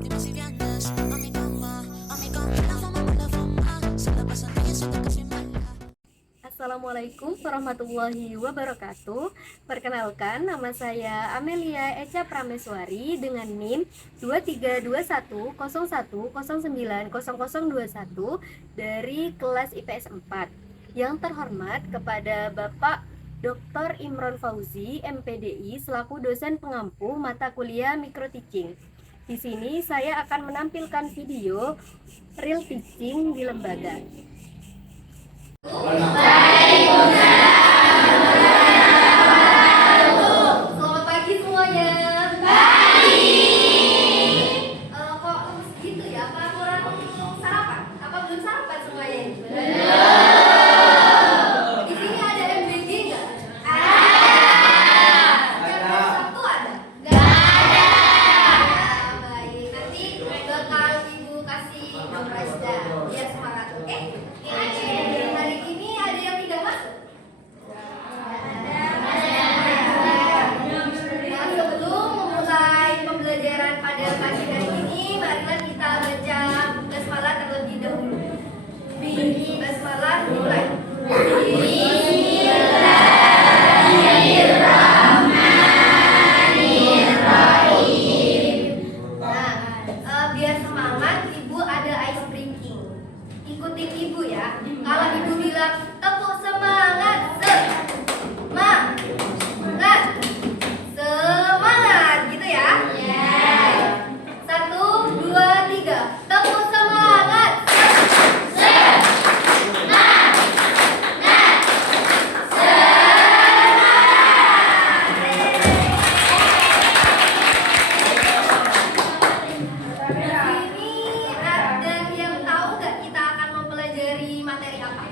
dime si vienes a mi cama, la fama me la fama, se la pasan ella siente que soy mala. Assalamualaikum warahmatullahi wabarakatuh. Perkenalkan, nama saya Amelia Echa Prameswari dengan NIM 232101090021 dari kelas IPS 4. Yang terhormat kepada Bapak Dr. Imron Fauzi, MPDI, selaku dosen pengampu mata kuliah Micro Teaching. Di sini saya akan menampilkan video real teaching di lembaga. Selamat pagi semuanya. Pagi. Kok gitu ya? Apa kurang sarapan? Apa belum sarapan semuanya? Belum. Di sini ada MBG nggak? Ada. Yang Sabtu ada? Nggak ada. Baik. Nanti bakal ibu kasih nomor aja biar semangat, oke? Hari ini ada yang tidak masuk? Nah, sebelum memulai pembelajaran pada pagi hari ini, marilah kita baca basmalah terlebih dahulu. Basmalah dimulai. Nah, biar semangat, ibu ada ice breaking. Ikutin ibu ya. Kalau ibu bilang tepuk semangat, semangat gitu ya. Satu, dua, tiga. Tepuk semangat. Ini ada yang tahu nggak kita akan mempelajari materi apa?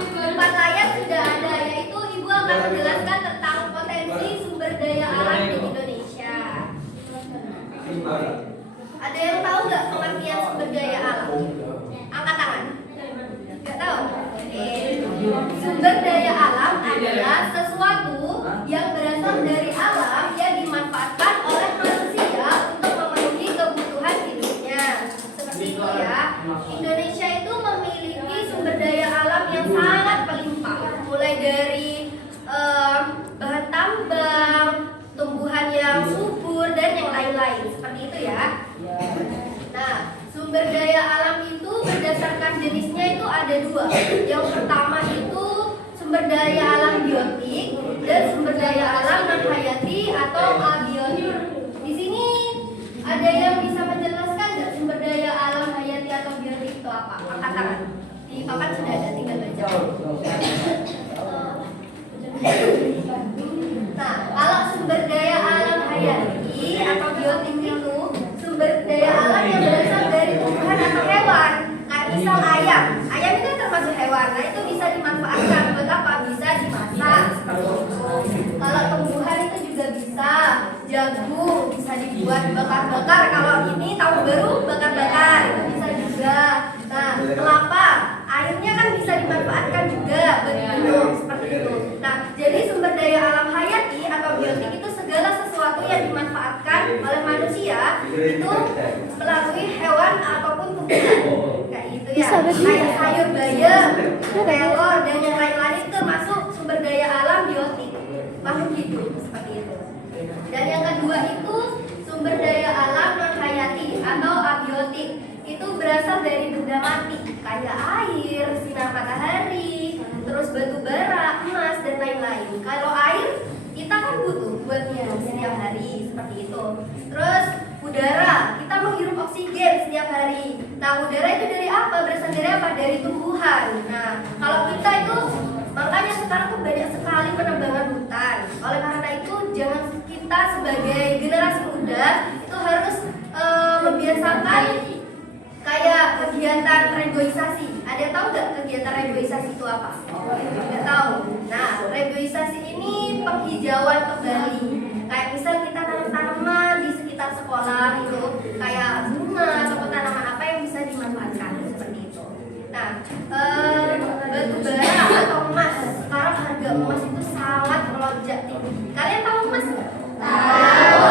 Di depan layar sudah ada, yaitu ibu akan menjelaskan tentang potensi sumber daya alam di Indonesia. Ada yang tahu nggak pengertian sumber daya alam? Angkat tangan. Nggak tahu? Oke. Sumber daya alam adalah sesuatu yang berasal dari alam yang dimanfaatkan oleh manusia untuk memenuhi kebutuhan hidupnya. Seperti itu ya. Indonesia itu memiliki sumber daya alam yang sangat melimpah, mulai dari bahan tambang, tumbuhan yang subur dan yang lain-lain. Seperti itu ya. Nah, sumber daya alam itu berdasarkan jenisnya itu ada dua. Yang pertama itu sumber daya alam biotik dan sumber daya alam non hayati atau abiotik. Di sini ada yang bisa menjelaskan nggak sumber daya alam hayati atau biotik itu apa? Angkat tangan. Di papan sudah ada, tinggal baca. Nah, kalau sumber daya alam hayati atau biotik itu sumber daya alam yang berasal dari tumbuhan atau hewan. Kayak misal ayam. Ayam itu termasuk hewan. Nah, itu bisa dimanfaatkan buat apa? Bisa dimasak. Kalau tumbuhan itu juga bisa. Jagung bisa dibuat bakar-bakar. Kalau ini tahu baru bakar-bakar itu bisa juga. Nah, kelapa airnya kan bisa dimanfaatkan juga buat minum seperti itu. Nah, jadi sumber daya alam hayati atau biotik itu segala sesuatu yang dimanfaatkan oleh manusia itu melalui hewan ataupun tumbuhan. Kayak gitu ya. Kayak sayur bayam, telur dan yang lain-lain itu termasuk sumber daya alam biotik. Makhluk hidup seperti itu. Dan yang kedua itu sumber daya alam non hayati atau abiotik. Itu berasal dari benda mati kayak air, sinar matahari, terus batu bara, emas dan lain-lain. Kalau air kita kan butuh buat minum setiap hari seperti itu. Terus udara, kita menghirup oksigen setiap hari. Nah, udara itu dari apa? Berasal dari apa? Dari tumbuhan. Nah, kalau kita itu makanya sekarang tuh banyak sekali penebangan hutan. Oleh karena itu jangan kita sebagai generasi muda itu harus membiasakan kayak kegiatan reboisasi. Ada yang tahu nggak kegiatan reboisasi itu apa? Nggak tahu. Nah, reboisasi ini penghijauan kembali. Kayak misal kita tanam tanaman di sekitar sekolah itu, kayak bunga atau tanaman apa yang bisa dimanfaatkan seperti itu. Nah, batu bara atau emas, sekarang harga emas itu sangat sangat melonjak tinggi. Kalian tahu emas nggak? Tahu.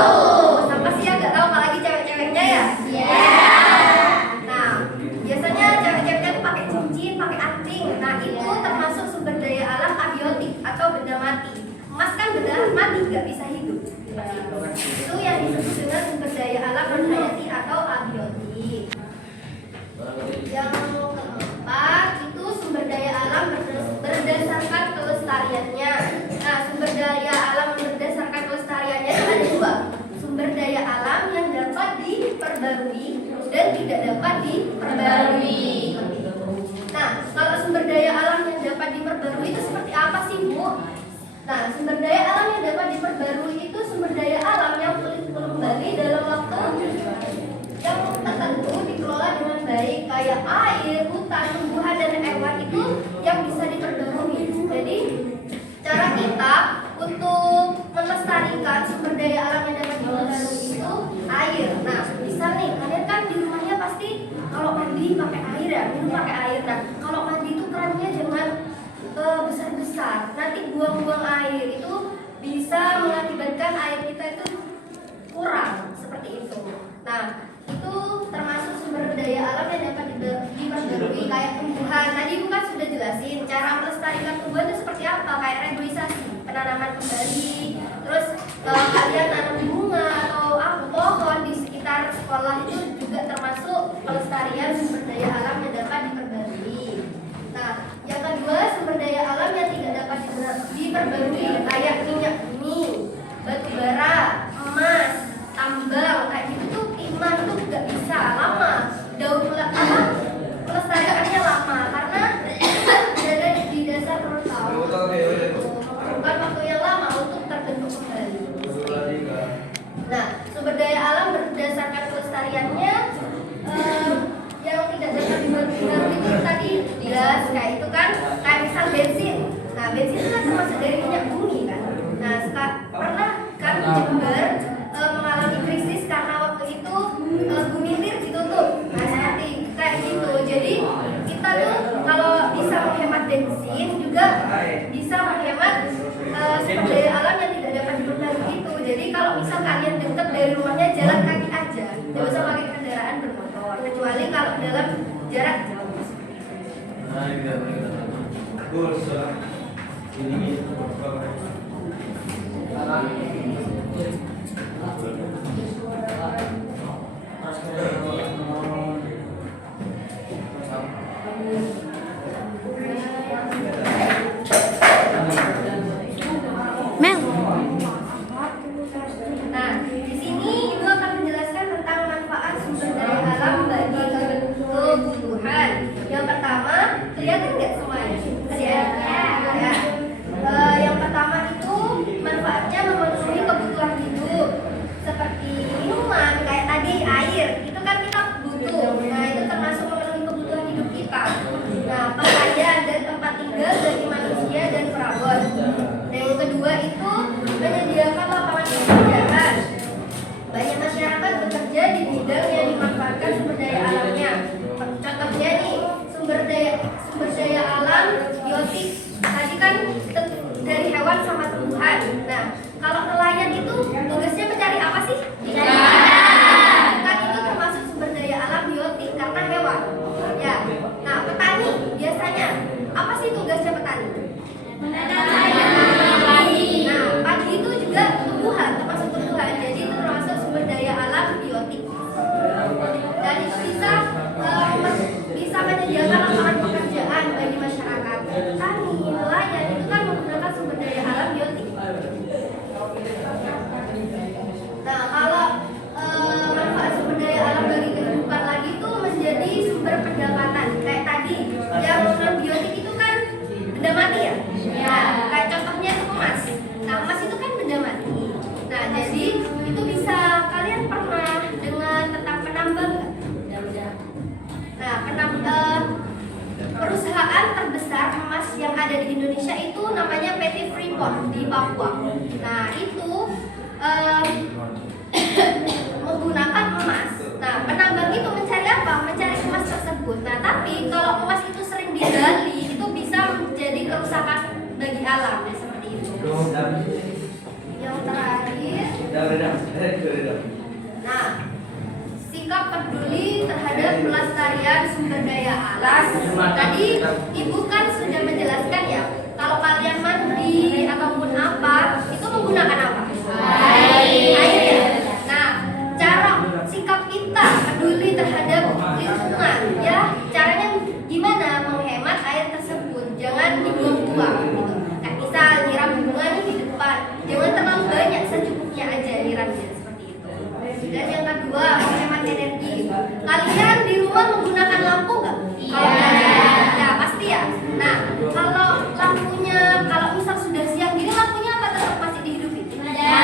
Siapa sih yang nggak tahu, apalagi cewek-ceweknya ya? Nah, biasanya cewek-ceweknya tuh pakai cincin, pakai anting. Nah, itu termasuk sumber daya alam abiotik atau benda mati. Emas kan benda mati, nggak bisa hidup. Itu yang disebut dengan sumber daya alam non-hayati atau abiotik. Yang keempat itu sumber daya alam berdasarkan kelestariannya. Nah, sumber daya alam berdasarkan kelestariannya itu ada dua. Sumber daya alam yang dapat diperbarui dan tidak dapat diperbarui. Nah, kalau sumber daya alam yang dapat diperbarui itu seperti apa sih, Bu? Nah, sumber daya alam yang dapat diperbarui itu sumber daya alam yang pulih kembali dalam waktu yang tertentu, dikelola dengan baik, kayak air, hutan, tumbuhan, dan hewan itu yang bisa diperbarui. Jadi, cara kita untuk melestarikan sumber daya alam yang dapat diperbarui itu air. Nah, misal nih, kalian kan di rumahnya pasti kalau mandi pakai air ya, minum pakai air. Nah, kalau mandi itu kerannya jangan besar-besar. Nanti buang-buang air itu bisa mengakibatkan air kita itu kurang, seperti itu. Nah, itu termasuk sumber daya alam yang dapat diperbarui kayak tumbuhan. Tadi bukan sudah jelasin cara melestarikan tumbuhan itu seperti apa, kayak reboisasi, penanaman kembali. Terus kalian tanam bunga atau pohon di sekitar sekolah itu juga termasuk pelestarian sumber daya alam yang dapat diperbarui. Nah, yang kedua sumber daya alam yang tidak dapat diperbarui kayak minyak bumi, batu bara, emas, tambang, kayak gitu tuh timah tuh nggak bisa lama, pelestariannya lama karena berada di dasar perut laut, bukan waktu yang lama untuk terbentuk kembali. Nah, sumber daya alam berdasarkan pelestariannya yang tidak dapat diperbarui itu tadi gas, kayak itu kan, kayak misal bensin. Nah, bensin itu kan termasuk dari minyak bumi kan. Nah, pernah kan Jember mengalami krisis karena waktu itu Bumilir ditutup. Nah, seperti kayak gitu. Jadi kita tuh kalau bisa menghemat bensin juga bisa menghemat sumber daya alam yang tidak dapat diperbarui itu. Jadi kalau misal kalian dekat dari rumahnya jalan kaki aja, nggak usah pakai kendaraan bermotor, kecuali kalau dalam jarak jauh. Mel. Nah, di sini Ibu akan menjelaskan tentang manfaat sumber daya alam bagi kebutuhan. Yang pertama, kelihatan nggak semuanya? Kelihatan. Ya. Yang pertama itu manfaatnya memenuhi kebutuhan hidup seperti minuman, kayak tadi air. Itu kan kita butuh. Nah, itu termasuk memenuhi kebutuhan hidup kita. Nah, pakaian dan tempat tinggal bagi manusia dan perabot. Nah, yang kedua itu menyediakan lapangan pekerjaan. Banyak masyarakat bekerja di bidang yang dimanfaatkan sumber daya alamnya. Contohnya nih, sumber daya alam biotik. Tadi kan dari hewan sama tumbuhan. Nah, kalau nelayan itu tugasnya mencari apa sih? Ikan. Ikan itu termasuk sumber daya alam biotik karena hewan. Ya. Nah, petani biasanya apa sih tugasnya petani? Menanam padi. Nah, padi itu juga tumbuhan, termasuk tumbuhan. Jadi itu termasuk sumber daya alam biotik. Dan itu bisa menyediakan lapangan pekerjaan bagi masyarakat. Petani, nelayan itu kan menggunakan sumber daya alam biotik. Nah, kalau manfaat sumber daya alam bagi kehidupan lagi itu menjadi sumber pendapatan. Kayak tadi, yang non biotik itu kan benda mati ya? Nah, kayak contohnya itu emas. Nah, emas itu kan benda mati. Nah, jadi itu bisa kalian pernah dengar tentang penambang nggak? Nah, perusahaan terbesar emas yang ada di Indonesia itu namanya PT Freeport di Papua. Nah, itu menggunakan emas. Nah, penambang itu mencari apa? Mencari emas tersebut. Nah, tapi kalau emas itu sering digali, itu bisa menjadi kerusakan bagi alam, ya, seperti itu. Yang terakhir, nah, sikap peduli terhadap pelestarian sumber daya alam. Tadi ibu kan sudah menjelaskan ya, kalau kalian mandi ataupun apa, itu menggunakan apa? Air ya. Nah, cara sikap kita peduli terhadap lingkungan ya, caranya gimana menghemat air tersebut? Jangan dibuang-buang gitu. Kayak misal nyiram bunga nih di depan, jangan terlalu banyak, secukupnya aja nyiramnya seperti itu. Dan yang kedua, menghemat energi. Kalian di rumah menggunakan lampu nggak? Kalau ya pasti ya. Nah, kalau lampunya, kalau misal sudah siang gini, lampunya apa tetap masih dihidupin? Nah,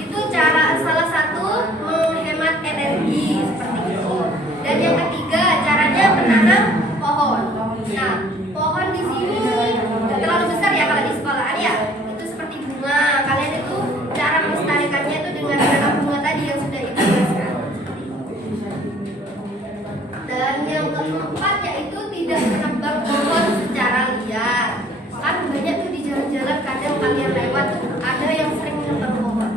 itu cara salah satu menghemat energi seperti itu. Dan yang ketiga, caranya menanam pohon. Nah, pohon di sini nggak terlalu besar ya kalau di sekolahan ya. Itu seperti bunga. Kalian itu cara melestarikannya itu dengan menanam bunga tadi yang sudah ibu jelaskan. Dan yang keempat yaitu tidak menebang pohon secara liar. Kan banyak tuh di jalan-jalan kadang kalian lewat tuh ada yang sering menebang pohon.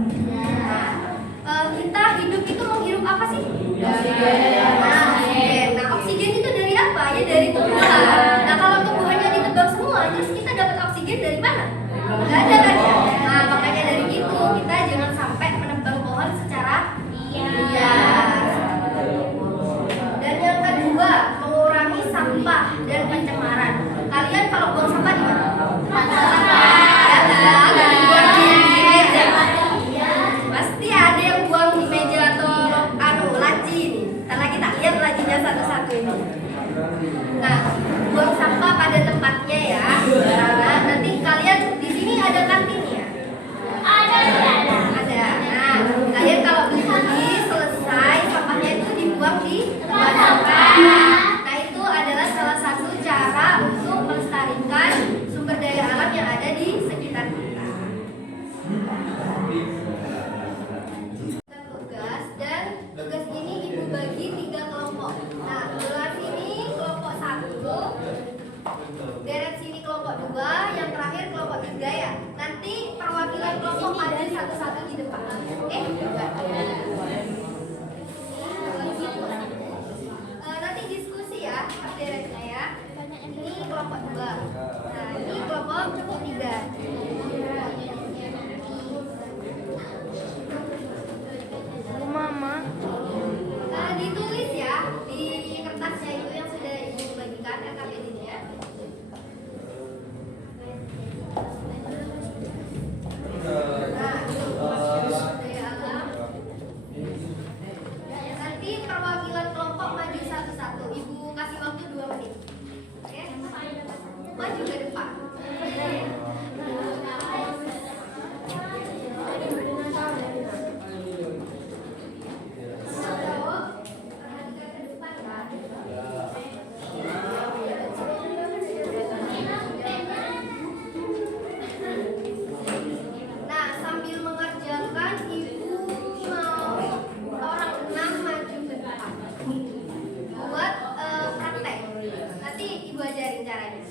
Nah, kita hidup itu menghirup apa sih? Oksigen. Nah, oksigen itu dari apa? Ya dari tumbuhan. Nah, kalau tumbuhannya ditebang semua, terus kita dapat oksigen dari mana? Nggak ada kan ya? Nah, makanya dari itu kita jangan sampai menebang pohon secara liar. Dan yang kedua, mengurangi sampah dan pencemaran. Kalian kalau buang sampah di mana? Ya, buang di meja. Pasti ada yang buang di meja atau laci ini. Ntar lagi tak lihat lacinya satu-satu ini. Nah, buang sampah pada tempatnya ya. Nah, nanti kalian di sini ada kantinnya. Ada. Nah, kalian kalau beli selesai sampahnya itu dibuang di tempat sampah. Nah, itu adalah salah satu cara untuk melestarikan sumber daya alam yang ada di sekitar kita. Tugas, dan tugas ini ibu bagi 3 kelompok. Nah, kelas ini kelompok 1, deret sini kelompok 2, yang terakhir kelompok 3 ya. Nanti perwakilan kelompok maju satu-satu di depan. Oke? Nanti diskusi ya, deretnya ya. Ini kelompok 2. Nah, ini kelompok 3. Mama. Ditulis ya di kertasnya itu yang sudah ibu bagikan LKPD-nya. Nah, itu daya alam. Nanti perwakilan kelompok maju satu-satu. Ibu kasih waktu 2 menit. Oke? Maju ke depan. Nah, sambil mengerjakan ibu mau orang 6 maju ke depan buat praktek. Nanti ibu ajarin caranya.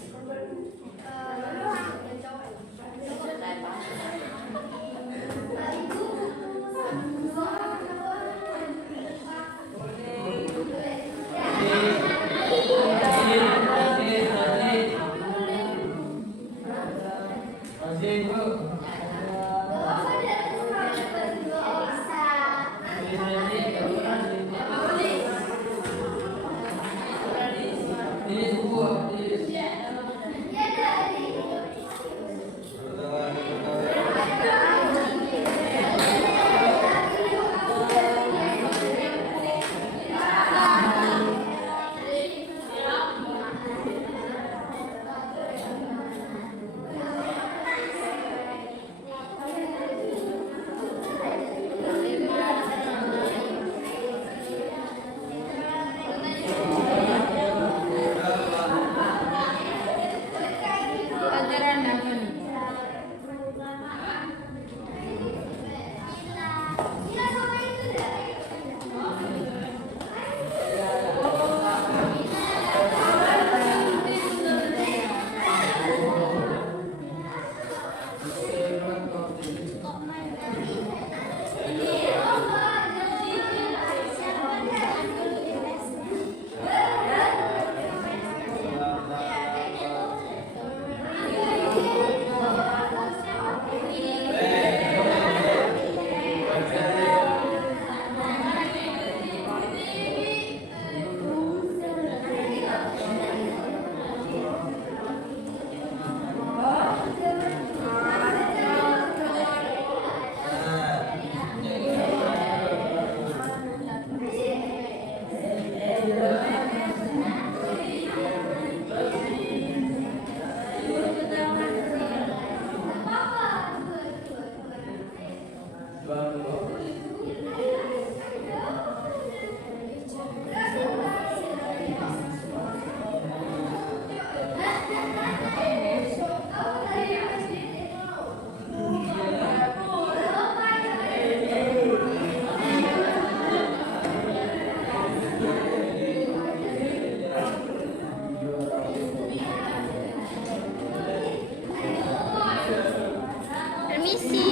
Permisi.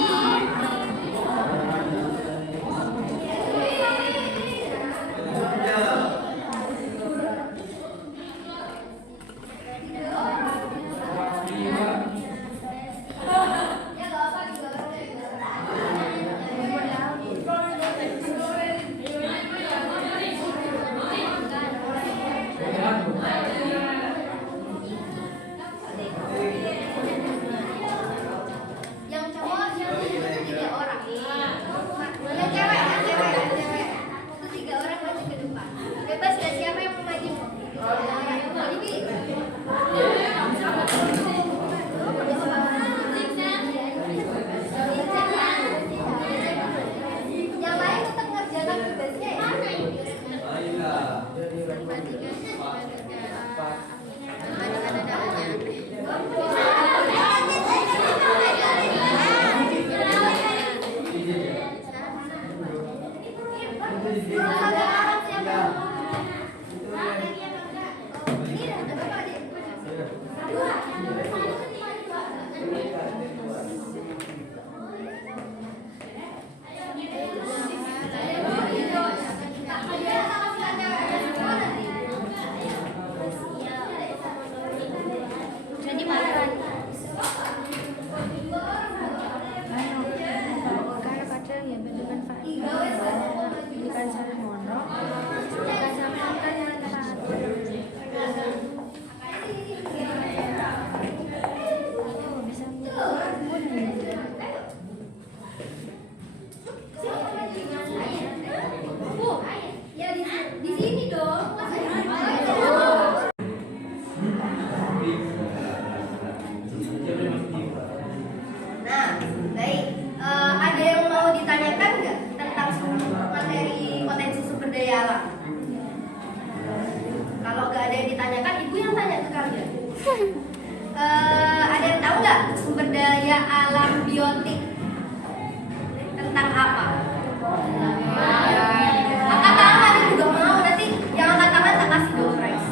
Yang cowok itu 3 orang. Yang cewek itu 3 orang maju ke depan. Bebas ya, siapa yang mau maju? Maju pilih. Yang lain tetap ngerjakan tugasnya ya. Jadi makan. Karena padahal ya bermanfaat. Ini kan sarang monok. Kan sama kan manfaat. Bisa Bu, ya di sini dong. Nah, baik. Ada yang mau ditanyakan nggak tentang materi potensi sumber daya alam? Kalau nggak ada yang ditanyakan, ibu yang tanya ke kalian. Ada yang tahu nggak sumber daya alam biotik tentang apa? Angkat tangan, ada juga mau. Nanti yang angkat tangan tak kasih door prize.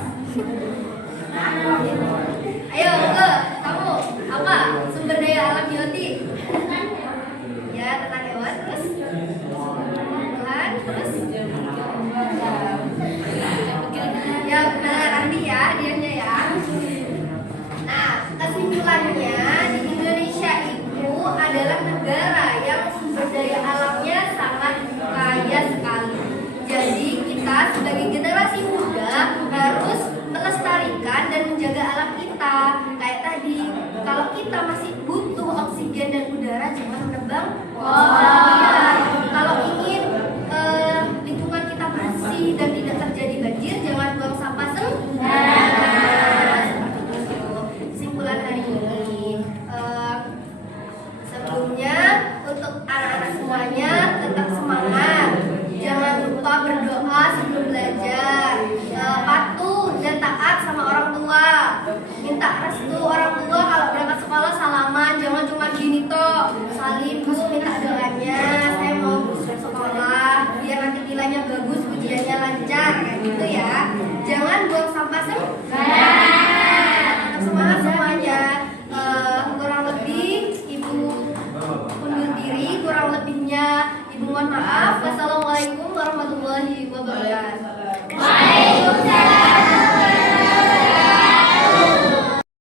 Ayo, kamu apa sumber daya alam biotik? Ya, tentang hewan terus.